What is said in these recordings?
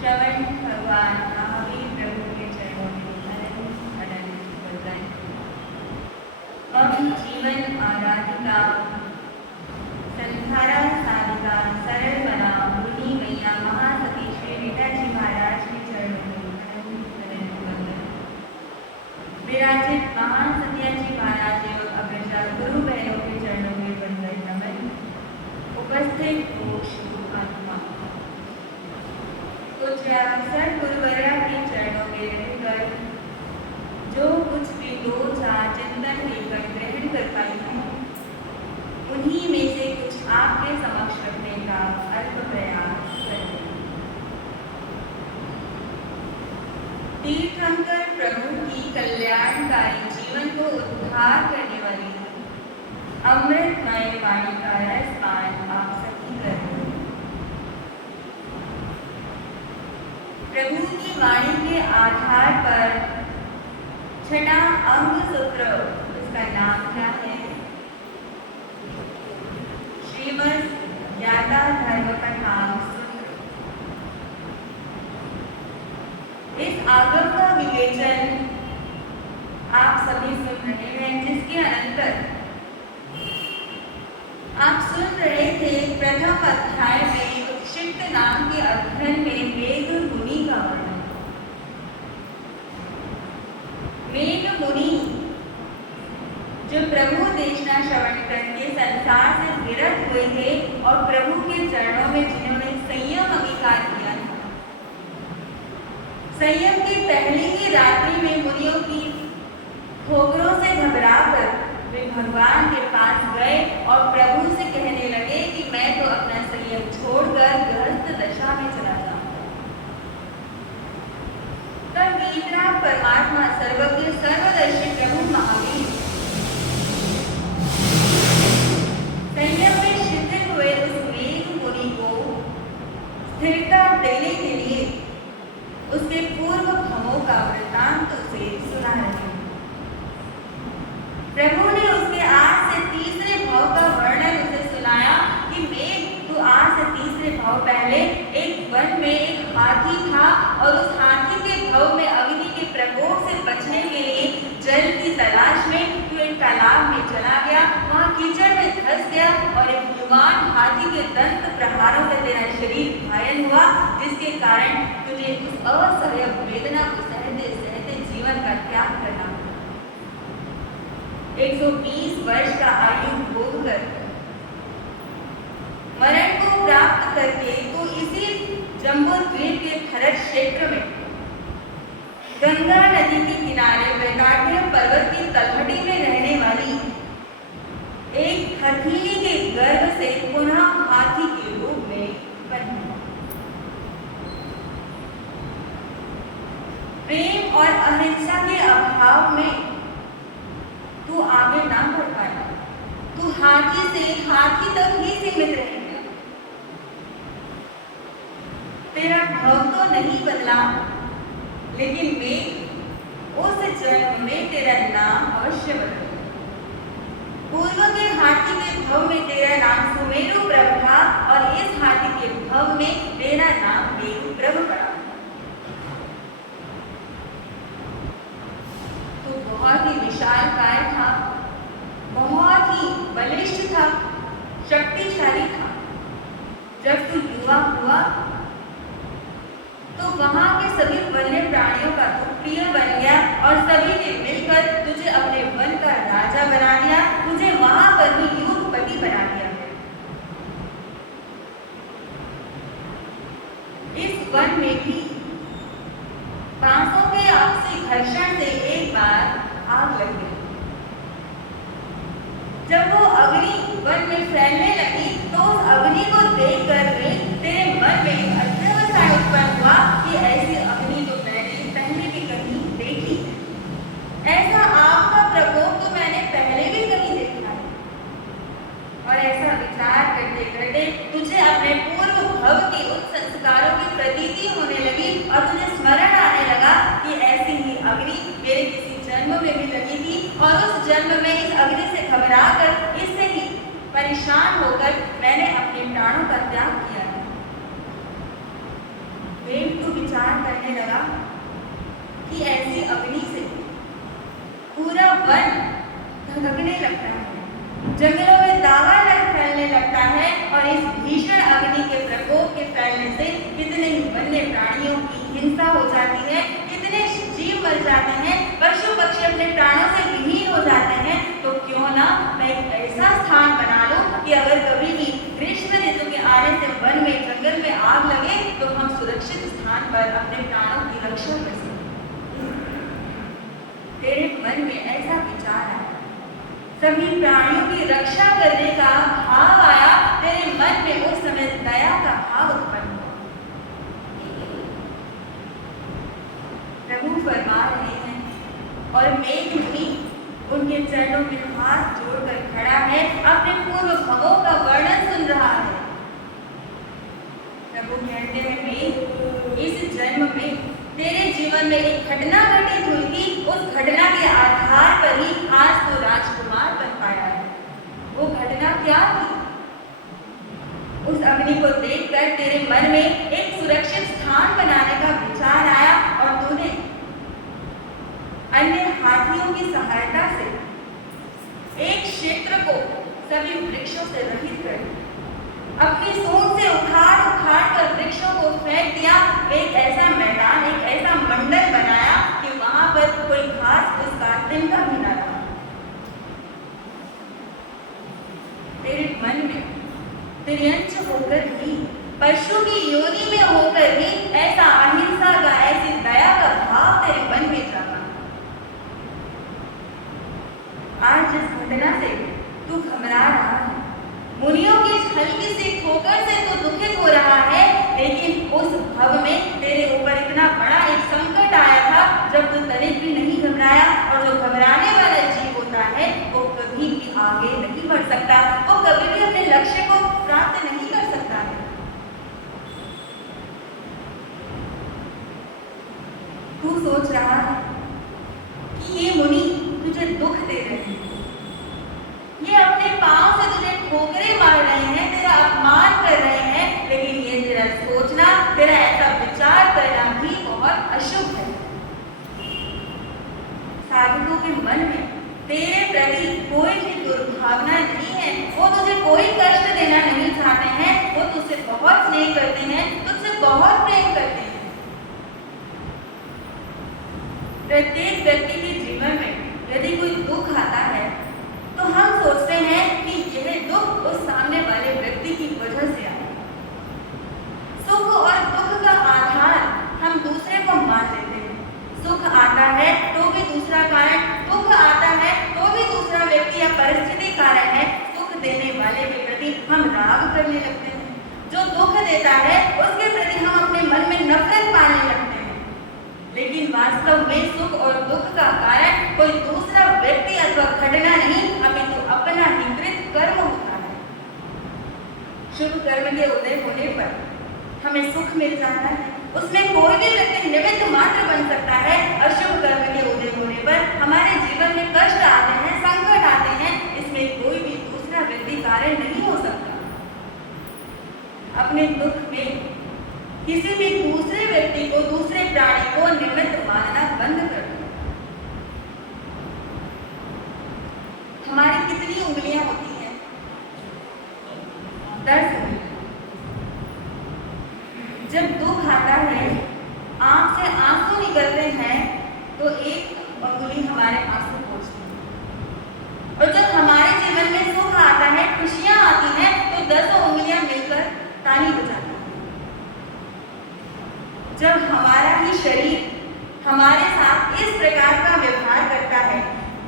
श्रवण भगवान महावीर प्रभु के चरणों में अनंत अनंत वंदन। हम जीवन आराधिका संधारा साधिका सरल मना मुनि मैया महासती श्री नेताजी महाराज के चरणों में अनंत अनंत वंदन। विराजित महान सत्याजी महाराज एवं अग्रजा गुरु बहनों के चरणों में वंदन नमन। उपस्थित आत्मा पूज्य अवसर गुरुवरा के चरणों में रहकर जो कुछ भी दो चार चिंतन लेकर ग्रहण कर पाई हूँ, उन्हीं में से कुछ आपके समक्ष रखने का अल्प प्रयास करें। तीर्थंकर प्रभु की कल्याणकारी जीवन को उद्धार करने वाली अमृतमय वाणी का रसपान आप सभी करें। प्रभु की वाणी के आधार पर छठा अंग सूत्र, उसका नाम क्या है? श्रीमद् ज्ञाता धर्म कथांग सूत्र। इस आगम का विवेचन आप सभी सुन रहे हैं, जिसके अनंतर आप सुन रहे थे प्रथम अध्याय में उत्क्षिप्त नाम के अध्ययन में मेघ मुनि का वर्णन। मेघ मुनि जो प्रभु देशना श्रवण करके संसार से विरत हुए थे और प्रभु के चरणों में जिन्होंने संयम अंगीकार किया था, संयम की पहली ही रात्रि में मुनियों की ठोकरों से घबराकर वे भगवान के पास गए और प्रभु से कहने लगे कि मैं तो अपना संयम छोड़कर गृहस्थ दशा में चला जाऊंगा। तब वीतराग परमात्मा सर्वज्ञ सर्वदर्शी प्रभु महावीर संयम में शिथिल हुए उस मेघ मुनि को स्थिरता देने के लिए उसके पूर्व भवों का वृत्तांत उसे सुना रहे। प्रभु ने उसके आज से तीसरे भाव का वर्णन उसे सुनाया कि मेघ, तू आज से तीसरे भाव पहले एक वन में एक हाथी था और उस हाथी के भाव में अग्नि के प्रकोप से बचने के लिए जल की तलाश में तू एक तालाब में चला गया, वहाँ कीचड़ में धंस गया और एक युवान हाथी के दंत प्रहारों से तेरा शरीर घायल हुआ, जिसके कारण तुझे उस असह्य वेदना को सहते सहते जीवन का त्याग करना। 120 वर्ष का आयु भोगकर मरण को प्राप्त करके तो इसी जम्बूद्वीप के खरज क्षेत्र में गंगा नदी के किनारे वैकाट्य पर्वत की तलहटी में रहने वाली एक हथीली के गर्भ से पुनः हाथी के रूप में उत्पन्न हुआ। प्रेम और अहिंसा के अभाव में तू आगे ना बढ़ पाया, तू हाथी से हाथी तक ही सीमित रह गया। तेरा भाव तो नहीं बदला, लेकिन मैं उस जन्म में तेरा नाम अवश्य बदल। पूर्व के हाथी के भाव में तेरा नाम सुमेरु प्रभ था और इस हाथी के भाव में तेरा नाम मेरु प्रभ पड़ा। बहुत ही विशालकाय था, बहुत ही बलिष्ठ था, शक्तिशाली था। जब तू युवा हुआ तो वहां के सभी वन्य प्राणियों का तू प्रिय बन गया और सभी ने मिलकर तुझे अपने वन का राजा बना दिया, तुझे वहां पर भी युगपति बना दिया। इस वन में भी बांसों के आपसी घर्षण से एक बार आग लग गई। जब वो अग्नि वन में फैलने लगी तो उस अग्नि को देखकर तेरे मन में एक अध्यवस्था उत्पन्न हुआ कि ऐसी अग्नि तो मैंने पहले भी कहीं देखी, ऐसा आग का प्रकोप तो मैंने पहले भी कहीं देखा है। और ऐसा विचार करते करते तुझे अपने पूर्व भव के उन संस्कारों की प्रतीति होने लगी और तुझे स्मरण आने लगा कि ऐसी ही अग्नि मेरे किसी जन्म में भी लगी थी और उस जन्म में इस अग्नि से घबराकर, इससे ही परेशान होकर मैंने अपने प्राणों का त्याग किया है। वेद कहने लगा कि ऐसी अग्नि से पूरा वन धधकने लगता है, जंगलों में दावा फैलने लगता है और इस भीषण अग्नि के प्रकोप के फैलने से कितने ही वन्य प्राणियों की हिंसा हो जाती है, कितने जीव मर जाते हैं, पशु पक्षी अपने प्राणों से विहीन हो जाते हैं। तो क्यों ना मैं एक ऐसा स्थान बना लूं कि अगर कभी भी ग्रीष्म ऋतु के आने से वन में जंगल में आग लगे तो हम सुरक्षित स्थान पर अपने प्राणों की रक्षा कर सकें। तेरे मन में ऐसा विचार आया, सभी प्राणियों की रक्षा करने का भाव आया, तेरे मन में उस समय दया का भाव उत्पन्न हुआ। प्रभु फरमा रहे हैं और मेघ मुनि उनके चरणों में हाथ जोड़कर खड़ा है, अपने पूर्व भवों का वर्णन सुन रहा है। प्रभु कहते हैं मेघ, इस जन्म में तेरे जीवन में एक घटना घटित हुई थी, उस घटना के आधार पर ही आज तो राजकुमार बन पाया है। वो घटना क्या थी? उस अग्नि को देखकर तेरे मन में एक सुरक्षित स्थान बनाने का विचार आया और तूने अन्य हाथियों की सहायता से एक क्षेत्र को सभी वृक्षों से रहित कर दिया, अपनी सूंड से उखाड़ कर वृक्षों को फेंक दिया, एक ऐसा मैदान, एक ऐसा मंडल बनाया कि वहां पर कोई घास उसका तिनका भी न रहा। तेरे मन में तिर्यंच होकर भी, पशु की योनि में होकर भी ऐसा अहिंसा का, ऐसी दया का भाव तेरे मन में जागा। आज जिस घटना से तू घबरा रहा है, मुनियों की हल्की सी ठोकर से तो दुखित हो रहा है, लेकिन उस भव में तेरे ऊपर इतना बड़ा एक संकट आया था जब तू तनिक भी नहीं घबराया। और जो घबराने वाला जीव होता है वो कभी भी आगे नहीं बढ़ सकता, वो कभी भी अपने लक्ष्य को प्राप्त नहीं कर सकता है। तू सोच रहा है कि ये मुनि तुझे दुख दे रहे हैं, ये अपने पांव से तुझे ठोकरें मार रहे हैं, तेरा अपमान कर रहे हैं, लेकिन ये तेरा सोचना, तेरा ऐसा विचार करना भी बहुत अशुभ है। साधुओं के मन में तेरे प्रति कोई भी दुर्भावना नहीं है, वो तुझे कोई कष्ट देना नहीं चाहते हैं, वो तुझसे बहुत स्नेह करते हैं, तुझसे बहुत प्रेम करते हैं। प्रत्येक व्यक्ति के जीवन में यदि कोई दुख आता है तो हम सोचते हैं कि यह दुख उस सामने वाले व्यक्ति की वजह से आया। सुख और दुख का आधार हम दूसरे को मान लेते हैं। सुख आता है तो भी दूसरा कारण, दुख आता है तो भी दूसरा व्यक्ति या परिस्थिति कारण है। सुख देने वाले के प्रति हम राग करने लगते हैं, जो दुख देता है उसके प्रति हम अपने मन में नफरत पाने लगते हैं। लेकिन वास्तव में सुख और दुख का कारण कोई दूसरा व्यक्ति अथवा घटना नहीं, अपितु अपना ही कृत कर्म होता है। शुभ कर्म के उदय होने पर हमें सुख मिल जाता है, उसमें कोई भी व्यक्ति निमित्त मात्र बन सकता है। अशुभ कर्म के उदय होने पर हमारे जीवन में कष्ट आते हैं, संकट आते हैं, इसमें कोई भी दूसरा व्यक्ति कारण नहीं हो सकता। अपने दुख में किसी भी दूसरे व्यक्ति को, दूसरे प्राणी को निमित्त मानना बंद कर दो। हमारी कितनी उंगलियां होती हैं? 10 उंगलियां। जब दुख आता है, आंख से आंसू निकलते हैं, तो एक उंगली हमारे आंसू पोंछती है। और जब हमारे जीवन में सुख आता है, खुशियां आती हैं, तो 10 उंगलियां मिलकर ताली बजाती हैं। जब हमारा ही शरीर हमारे साथ इस प्रकार का व्यवहार करता है,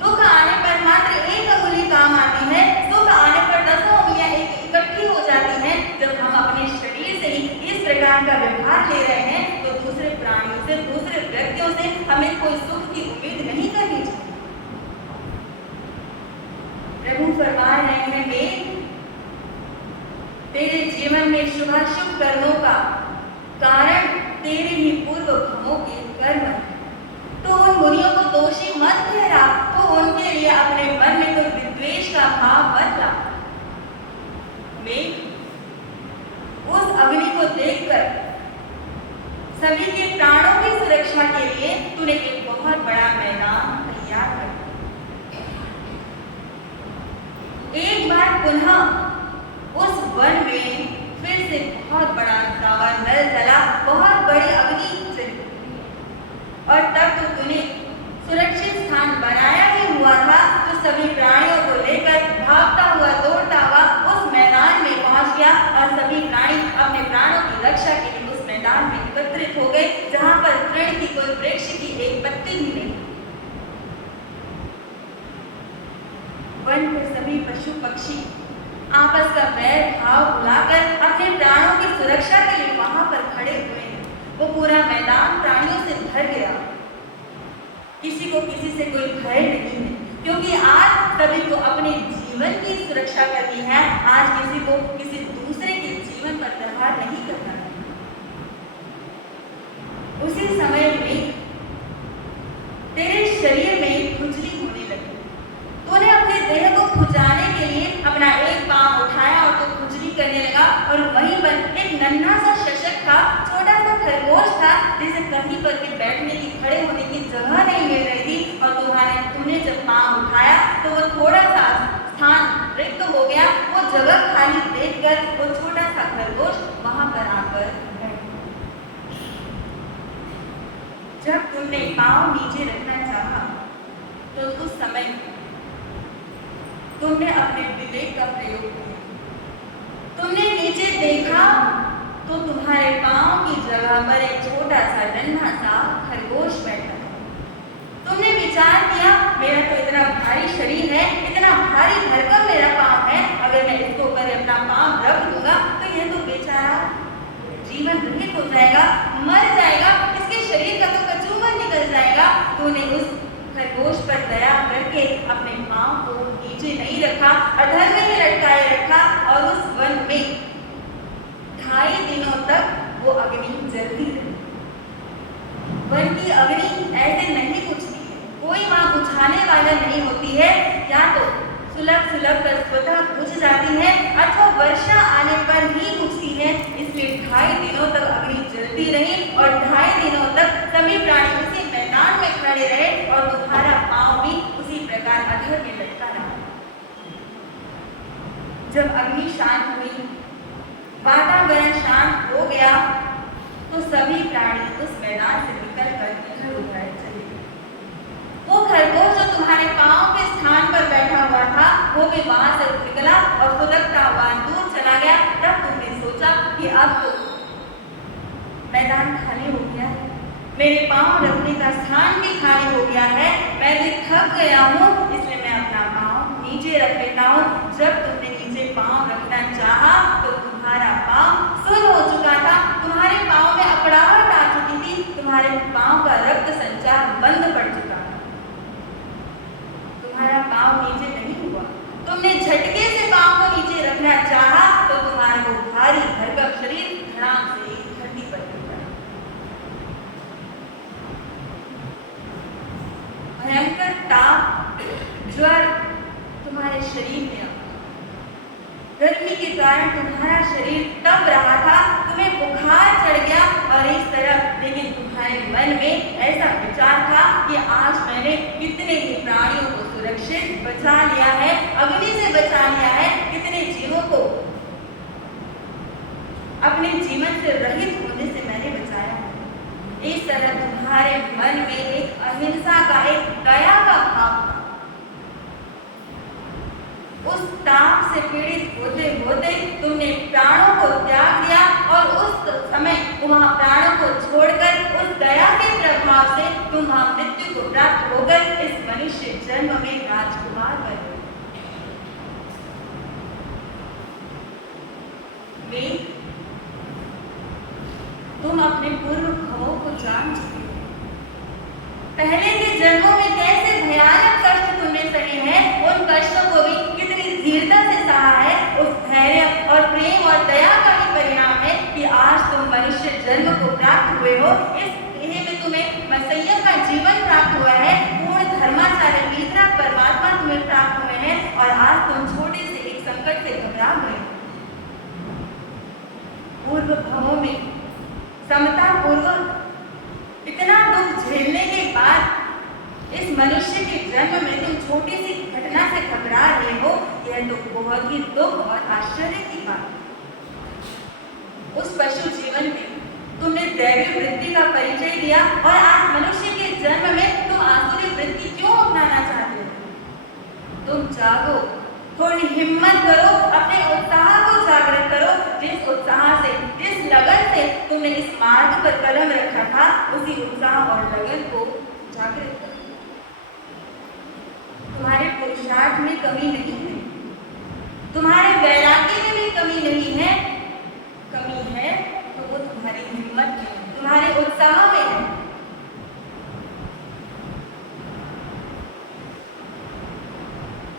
दुख आने पर मात्र एक उंगली काम आती है, सुख आने पर 10 उंगलियां इकट्ठी हो जाती हैं। जब हम अपने शरीर से ही इस प्रकार का व्यवहार ले रहे हैं, तो दूसरे प्राणियों से, दूसरे व्यक्तियों से हमें कोई सुख की उम्मीद नहीं करनी चाहिए। प्रभु फरमा रहे हैं, मैं तेरे जीवन में शुभाशुभ कर्मों का कारण तेरे ही पूर्व भवों के कर्म है, तो उन मुनियों को दोषी मत ठहरा, तो उनके लिए अपने मन में कोई विद्वेष का भाव मत ला। मैं उस अग्नि को देखकर सभी के प्राणों की सुरक्षा के लिए तूने एक बहुत बड़ा मैदान तैयार कर दिया। एक बार पुनः उस वन में फिर से बहुत बड़ा दावानल जला, बहुत बड़ी अग्नि जली। और तब तो तूने सुरक्षित स्थान बनाया ही हुआ था, तो सभी प्राणियों को लेकर भागता हुआ दौड़ता हुआ उस मैदान में पहुंच गया और सभी प्राणी अपने प्राणों की रक्षा के लिए उस मैदान में एकत्रित हो गए, जहां पर तृण की कोई वृक्ष की एक पत्ती भी नहीं। वन के सभी पशु पक्षी आपस का बैर भाव भुलाकर अपने प्राणों की सुरक्षा के लिए वहां पर खड़े हुए हैं। वो पूरा मैदान प्राणियों से भर गया। किसी को किसी से कोई भय नहीं है, क्योंकि आज सभी को अपने जीवन की सुरक्षा करनी है। आज किसी को किसी दूसरे के जीवन पर प्रहार नहीं करना है। उसी समय में तेरे शरीर में खुजली होने लगी। तूने अपने देह को खुजाने के लिए अपना एक पांव उठाया और तो खुजली करने लगा, और वहीं पर एक नन्हा सा शशक था, छोटा सा खरगोश था, जिसे कहीं पर भी बैठने की, खड़े होने की जगह नहीं मिल रही थी। और तूने जब पांव उठाया तो वो थोड़ा सा स्थान रिक्त हो गया। वो जगह खाली देखकर वो छोटा सा खरगोश वहां पर आकर बैठ। जब तुमने पांव नीचे रखना चाहा तो उस समय तुमने अपने विवेक का प्रयोग किया। तुमने नीचे देखा तो तुम्हारे पांव की जगह पर एक छोटा सा नन्हा सा खरगोश बैठा था। तुमने विचार किया, मेरा तो इतना भारी शरीर है, इतना भारी भरकम मेरा पांव है, अगर मैं इसको ऊपर अपना पांव रख दूंगा तो यह तो बेचारा जीवन रहित हो जाएगा, मर जाएगा, इसके शरीर का तो कचूमर निकल जाएगा। तूने उस खरगोश पर दया करके अपने पांव को नीचे नहीं रखा, अधर में ही लटकाए रखा, और उस वन में 2.5 दिनों तक वो अग्नि जलती रही। वन की अग्नि ऐसे नहीं बुझती है, कोई वहां बुझाने वाला नहीं होती है। या तो सुलभ कर स्वतः बुझ जाती है, अथवा वर्षा आने पर ही बुझती है। इसलिए 2.5 दिनों तक अग्नि जलती रही, और 2.5 दिनों तक सभी प्राणी उसी मैदान में खड़े रहे, और तुम्हारा पांव भी उसी प्रकार अधर में लटका रहा। जब अग्नि शांत हुई, वातावरण शांत हो गया, तो सभी प्राणी उस मैदान से निकलकर इधर उधर चले गए। वो खरगोश जो तुम्हारे पांव के स्थान पर बैठा हुआ था, वो भी वहां से निकला और फुदकता हुआ दूर चला गया। तब तुमने सोचा कि अब तो मैदान खाली हो गया है, मेरे पांव रखने का स्थान भी खाली हो गया है, मैं भी थक गया हूँ, इसलिए मैं अपना पांव नीचे रख लेता हूँ। जब तुमने नीचे पांव रखना चाहा तो तुम्हारा पांव सुन्न हो चुका था, तुम्हारे पांव में अकड़ाहट आ चुकी थी, तुम्हारे पांव का रक्त संचार बंद पड़ चुका था, तुम्हारा पांव नीचे नहीं हुआ। तुमने झटके से पांव को नीचे रखना चाहा तो तुम्हारा वो भारी भरकम शरीर धड़ाम से धरती पर गिर गया। भयंकर ताप, ज्वर तुम्हारे शरीर में आ गया। गर्मी के कारण तुम्हारा शरीर तप रहा था, तुम्हें बुखार चढ़ गया, और इस तरह लेकिन तुम्हारे मन में ऐसा विचार था कि आज मैंने कितने ही प्राणियों को सुरक्षित बचा लिया है, अग्नि से बचा लिया है, कितने जीवों को अपने जीवन से रहित होने से मैंने बचाया है। इस तरह तुम्हारे मन में एक अहिंसा का, एक दया का भाव था। उस ताप से पीड़ित होते होते तुमने प्राणों को त्याग दिया, और उस समय वहां प्राणों को छोड़कर उस दया के प्रभाव से तुम वहां मृत्यु को प्राप्त होकर इस मनुष्य जन्म में राजकुमार बने। तुम अपने पूर्व भावों को जान चुके हो। पहले के जन्मों में कैसे भयानक कष्ट तुमने सहे हैं, उन कष्टों को भी कितनी धीरता से सहा है। उस धैर्य और प्रेम और दया का ही परिणाम है कि आज तुम मनुष्य जन्म को प्राप्त हुए हो। इस देह में तुम्हें मसीह का जीवन प्राप्त हुआ है, पूर्ण धर्माचार्य वितरक परमात्मा तुम्हें प्राप्त हुए हैं, और आज तुम छोटे से एक संकट से घबरा गए। पूर्व भावों में समता पूर्वक इतना दुख झेलने के बाद इस मनुष्य के जन्म में तुम छोटी सी घटना से घबरा रहे हो, यह तो बहुत ही दुख और आश्चर्य की बात। उस पशु जीवन में तुमने दैवी वृत्ति का परिचय दिया और आज मनुष्य के जन्म में तुम आसुरी वृत्ति क्यों अपनाना चाहते हो? तुम जागो, थोड़ी हिम्मत करो, अपने उत्साह को जागृत करो। जिस उत्साह से, जिस लगन से तुमने इस मार्ग पर कदम रखा था, उसी उत्साह और लगन को जागृत करो। तुम्हारे पुरुषार्थ में कमी नहीं है, तुम्हारे वैराग्य में भी कमी नहीं है। कमी है तो वो तुम्हारी हिम्मत में, तुम्हारे उत्साह में है।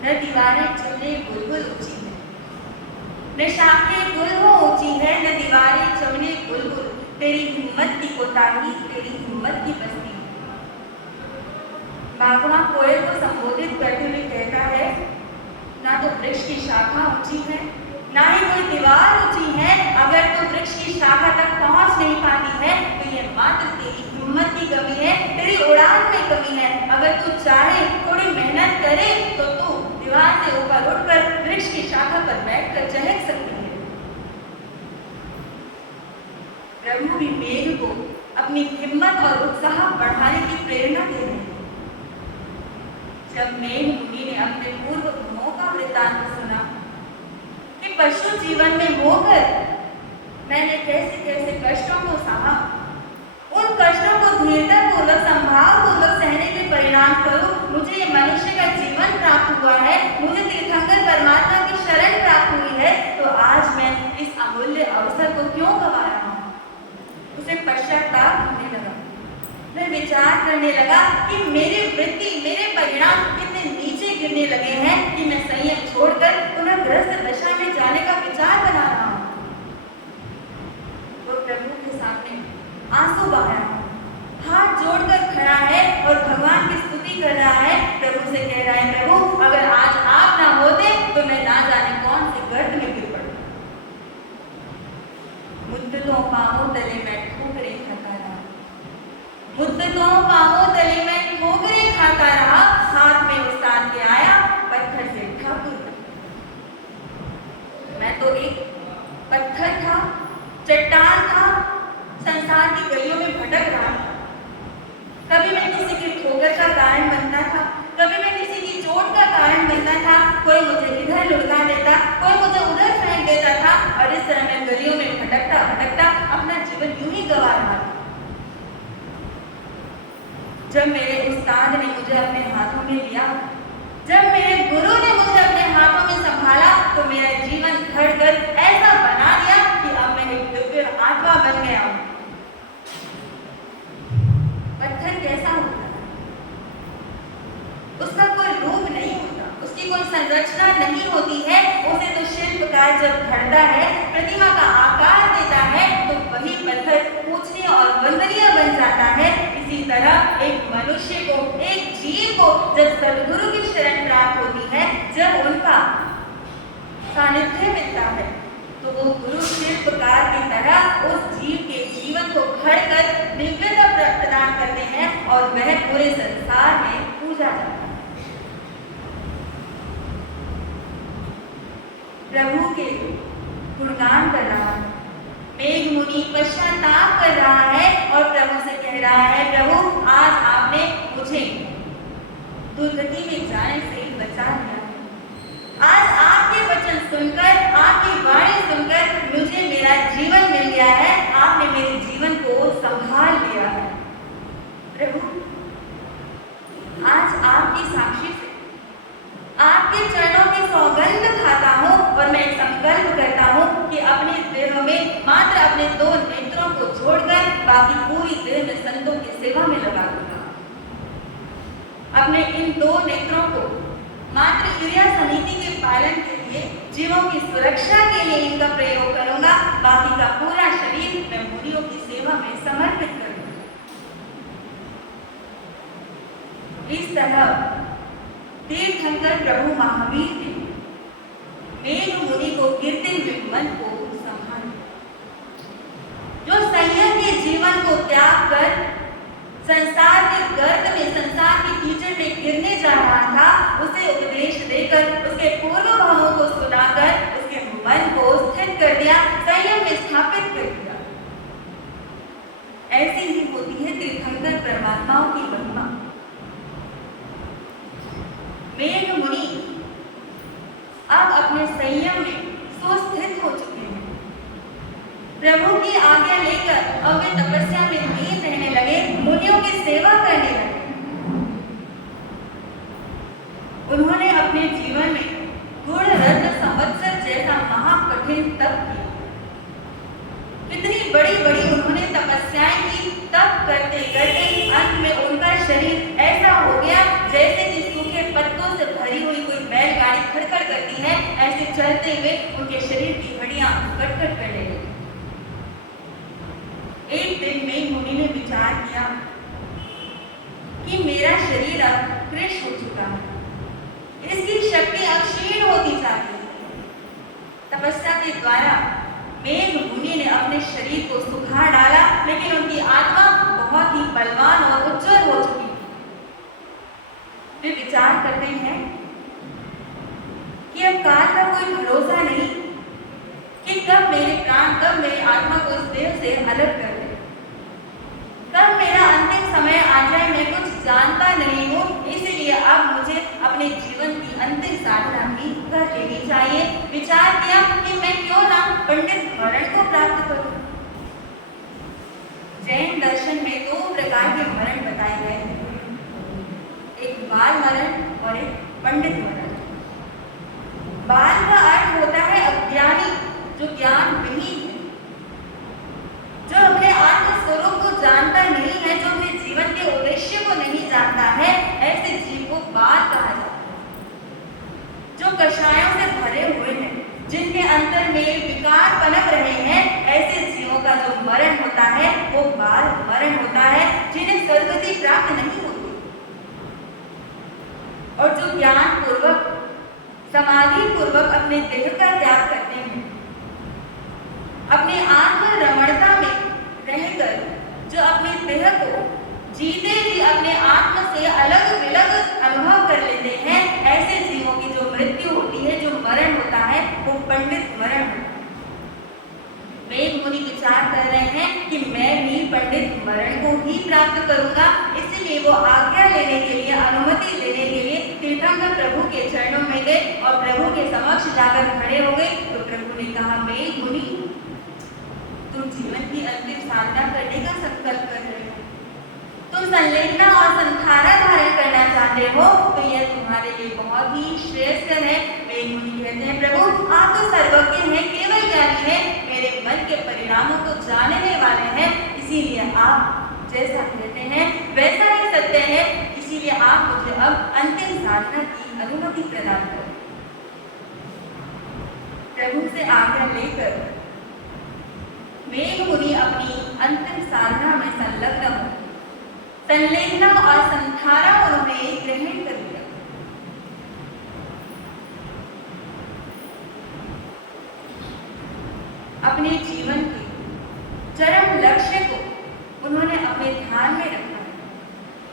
न दीवारें चुने बुलबुल ऊंची है, न शाखें गुल हो ऊंची है, न दीवारें चमने बुलबुल। तेरी हिम्मत की कोताही, तेरी हिम्मत की बस्ती। बागवान कोयल को संबोधित करते हुए कहता है, ना तो वृक्ष की शाखा ऊंची है, ना ही कोई दीवार ऊंची है। अगर तो वृक्ष की शाखा तक पहुंच नहीं पाती है तो यह मात्र तेरी हिम्मत की कमी है, तेरी उड़ान में कमी है। अगर तू चाहे, थोड़ी मेहनत करे तो तू दीवार से ऊपर उठकर वृक्ष की शाखा पर बैठकर चहक सकती है। प्रभु भी मेघ को अपनी हिम्मत और उत्साह बढ़ाने की प्रेरणा दे रहे हैं। जब मेघ मुनि ने अपने पूर्व गुणों का वृत्तांत सुना कि पशु जीवन में होकर मैंने कैसे कैसे कष्टों को सहा, उन कष्टों को धीरतापूर्वक, संभावपूर्वक सहने के परिणाम स्वरूप मुझे ये मनुष्य का जीवन प्राप्त हुआ है, मुझे तीर्थंकर परमात्मा की शरण प्राप्त हुई है, तो आज मैं इस अमूल्य अवसर को क्यों गंवा रहा हूँ? उसे पश्चाताप होने लगा। मैं विचार करने लगा कि मेरी वृत्ति, मेरे परिणाम कितने नीचे गिरने लगे हैं कि मैं संयम छोड़कर पुनः ग्रस्त दशा में जाने का विचार बना रहा हूँ। वो प्रभु के सामने आंसू बहा रहा है, हाथ जोड़कर खड़ा है और भगवान की स्तुति कर रहा है। प्रभु से कह रहा है, प्रभु अगर आज आप ना होते तो मैं ना जाने कौन से गर्त में गिर पड़ता। मुद्दतों पांवों तले मैं ठोकरें खाता रहा, मुद्दतों पांवों तले मैं ठोकरें खाता रहा। हाथ में उस्ताद के आया, पत्थर से ठाकुर। मैं तो एक पत्थर था, चट्टान था, संसार की गलियों में भटक रहा था। कभी मैं किसी की ठोकर का कारण बनता था, कभी मैं किसी की चोट का कारण बनता था। कोई मुझे इधर लुढ़का देता, कोई मुझे उधर फेंक देता था और इस तरह मैं गलियों में भटकता भटकता अपना जीवन यूं ही गंवा रहा था। जब मेरे उस्ताद ने मुझे अपने हाथों में लिया, जब मेरे गुरु ने मुझे अपने हाथों में संभाला, तो मेरा जीवन धड़कर ऐसा बना दिया कि अब मैं एक दिव्य आत्मा बन गया हूँ। पत्थर कैसा होता है? उसका कोई रूप नहीं होता, उसकी कोई संरचना नहीं होती है। उसे तो शिल्पकार जब घड़ता है, प्रतिमा का आकार देता है, तो वही पत्थर पूजनीय और वंदनीय बन जाता है। इसी तरह एक मनुष्य को, एक जीव को जब सद्गुरु की शरण प्राप्त होती है, जब उनका सानिध्य मिलता है, तो वो गुरु शिल्पकार की तरह उस जीव के जीवन को घड़कर दिव्यता प्रदान करते हैं और वह पूरे संसार में पूजा जाता है। प्रभु के गुणगान कर रहा है, मेघ मुनि पश्चाताप कर रहा है और प्रभु से कह रहा है, प्रभु आज आपने मुझे दुर्गति में जाने से बचा लिया। आज आपके वचन सुनकर, आपकी वाणी सुनकर मुझे मेरा जीवन मिल गया है। आपने मेरे जीवन को संभाल लिया है। प्रभु आज आपकी साक्षी से आपके चरणों की सौगंध खाता हूँ और मैं संकल्प करता हूँ कि अपने देह में मात्र अपने 2 नेत्रों को छोड़कर बाकी पूरी देह में संतों की सेवा में लगा दूंगा। अपने इन 2 नेत्रों को मात्र क्रिया समिति के पालन के लिए, जीवों की सुरक्षा के लिए इनका प्रयोग करूंगा। बाकी का पूरा शरीर मैं मुनियों की सेवा में समर्पित करूंगा। इस तरह तीर्थंकर प्रभु महावीर ने मेघ मुनि को गिरते हुए मन को संभाला, जो संयम के जीवन को त्याग कर संसार के गर्त में, संसार के कीचड़ में गिरने जा रहा था, उसे उपदेश देकर, उसके पूर्व भावों को सुनाकर उसके मन को स्थिर कर दिया, संयम में स्थापित कर दिया। ऐसी ही होती है तीर्थंकर परमात्माओं की महिमा। मेघ मुनि अब अपने संयम में सुस्थित हो चुके हैं। प्रभु की आज्ञा लेकर अब वे तपस्या में लीन रहने लगे, मुनियों की सेवा करने लगे। उन्होंने अपने जीवन में गुण रत्न संवत्सर जैसा महाकठिन तप किया। कितनी बड़ी बड़ी उन्होंने तपस्याएं की। तप करते करते अंत में उनका शरीर ऐसा हो गया जैसे कि सूखे पत्तों से भरी हुई कोई बैलगाड़ी खड़खड़ करती है, ऐसे चलते हुए उनके शरीर की हड्डियां कटकट करने लगी। एक दिन में मुनि ने विचार किया कि मेरा शरीर अब कृश हो चुका है, इसकी शक्ति अब क्षीण होती जाती है। तपस्या के द्वारा मेघ मुनि ने अपने शरीर को सुखा डाला, लेकिन उनकी आत्मा बहुत ही बलवान और उज्जवल हो चुकी थी। वे विचार करते हैं कि अब काल का कोई भरोसा नहीं कि कब मेरे प्राण, कब मेरी आत्मा को इस देह से अलग कर दे, कब मेरा अंतिम समय आ जाए, मैं कुछ जानता नहीं हूँ। इसलिए अब मुझे अपने जीवन की अंतिम साधना भी कर लेनी चाहिए। विचार किया कि मैं क्यों ना पंडित मरण को प्राप्त करूं। जैन दर्शन में दो प्रकार के मरण बताए गए हैं, एक बाल मरण और एक पंडित मरण। बाल का अर्थ होता है अज्ञानी, जो ज्ञान विहीन है, जो अपने आत्म स्वरूप को जानता नहीं है, जो अपने जीवन के उद्देश्य को नहीं जानता है, ऐसे जीव को बाल कहा जाता है। जो कषायों से भरे हुए हैं, जिनके अंतर में विकार पनप रहे हैं, ऐसे जीवों का जो मरण होता है वो बाल मरण होता है, जिन्हें सद्गति प्राप्त नहीं होती। और जो ज्ञान पूर्वक, समाधि पूर्वक अपने देह का त्याग करते हैं, अपने आत्म रमणता में रहकर जो अपने देह को जीते ही अपने आत्म से अलग विलग अनुभव कर लेते हैं, ऐसे जीवों की जो मृत्यु होती है, जो मरण होता है, वो पंडित मरण होता है। मेघ मुनि विचार कर रहे हैं कि मैं भी पंडित मरण को ही प्राप्त करूंगा। इसलिए वो आज्ञा लेने के लिए, अनुमति लेने के लिए तीर्थंकर प्रभु के चरणों में गए और प्रभु के समक्ष जाकर खड़े हो गए। तो प्रभु ने कहा, मेघ मुनि, तुम जीवन की अंतिम साधना करने का संकल्प कर रहे हो, तुम संलेखना और संधारा धारण करना चाहते हो, तो यह तुम्हारे लिए बहुत ही श्रेयस्कर है। मेघ मुनि कहते हैं, प्रभु आप तो सर्वज्ञ हैं, केवल ज्ञानी हैं, मेरे मन के परिणामों को जानने वाले हैं, इसीलिए आप जैसा कहते हैं वैसा ही सत्य है। इसीलिए आप मुझे अब अंतिम साधना की अनुमति प्रदान करें। प्रभु से आज्ञा लेकर मेघ मुनि अपनी अंतिम साधना में संलग्न हो, संलेखना और संधारा उन्होंने ग्रहण कर लिया। अपने जीवन के चरम लक्ष्य को उन्होंने अपने ध्यान में रखा।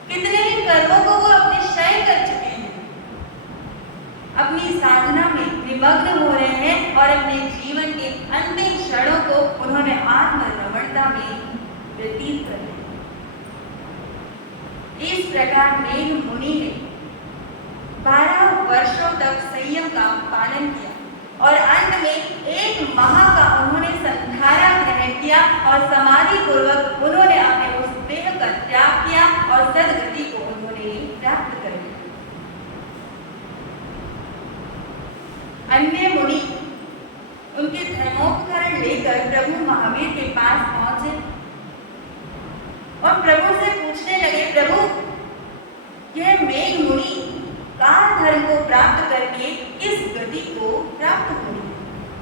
कितने ही कर्मों को वो अपने क्षय कर चुके हैं, अपनी साधना में निमग्न हो रहे हैं और अपने जीवन के अंतिम क्षणों को उन्होंने आत्म रमणता में व्यतीत कर दिया। इस प्रकार मेघ मुनि ने 12 वर्षों तक संयम का पालन किया और अंत में 1 माह का उन्होंने संधारा ग्रहण किया और समाधि पूर्वक उन्होंने अपने उस देह का त्याग किया और सद्गति को उन्होंने प्राप्त कर लिया। अन्य मुनि उनके धर्मोपकरण लेकर प्रभु महावीर के पास पहुंचे और प्रभु से पूछने लगे, प्रभु यह मेघ मुनि काल धर्म को प्राप्त करके किस गति को प्राप्त होगी?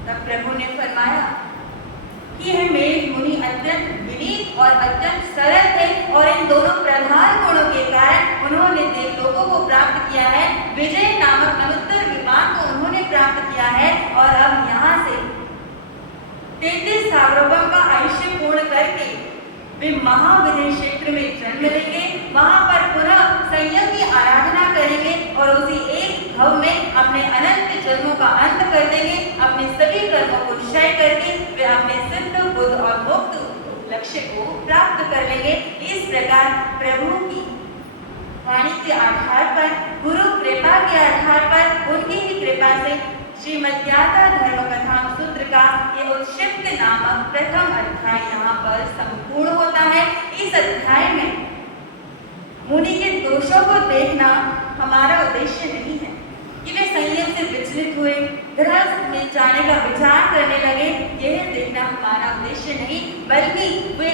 तब प्रभु ने फरमाया कि यह मेघ मुनि अत्यंत विनीत और अत्यंत सरल थे और इन दोनों प्रधान गुणों के कारण उन्होंने देवलोकों को प्राप्त किया है, विजय नामक अनुत्तर विमान को उन्होंने प्राप्त किया है और अब यहाँ से 33 सार्वभौम का आयुष्य पूर्ण करके वे महाविजय क्षेत्र में जन्म लेंगे वहाँ पर पुनः संयम की आराधना करेंगे और उसी एक भव में अपने अनंत जन्मों का अंत कर देंगे, अपने सभी कर्मों को क्षय करके वे अपने सिद्ध बुद्ध और मुक्त लक्ष्य को प्राप्त कर लेंगे। इस प्रकार प्रभु की वाणी के आधार पर, गुरु कृपा के आधार पर, उनकी ही कृपा से श्रीमद्याता धर्म कथा सूत्र का ये उत्क्षिप्त नामक प्रथम अध्याय यहाँ पर संपूर्ण होता है। इस अध्याय में मुनि के दोषों को देखना हमारा उद्देश्य नहीं है कि वे संयम से विचलित हुए, गृहस्थ में जाने का विचार करने लगे, यह देखना हमारा उद्देश्य नहीं, बल्कि वे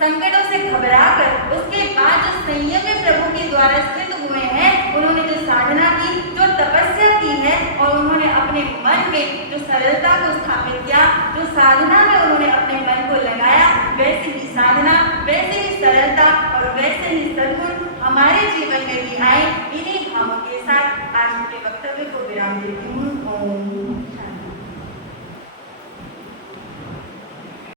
संकटों से घबराकर उसके बाद जो संयम में प्रभु के द्वारा स्थित हुए हैं, उन्होंने जो साधना की, जो तपस्या की है और उन्होंने अपने मन में जो सरलता को स्थापित किया, जो साधना में उन्होंने अपने मन को लगाया, वैसे ही साधना, वैसे ही सरलता और वैसे ही सद्गुण हमारे जीवन में भी आए।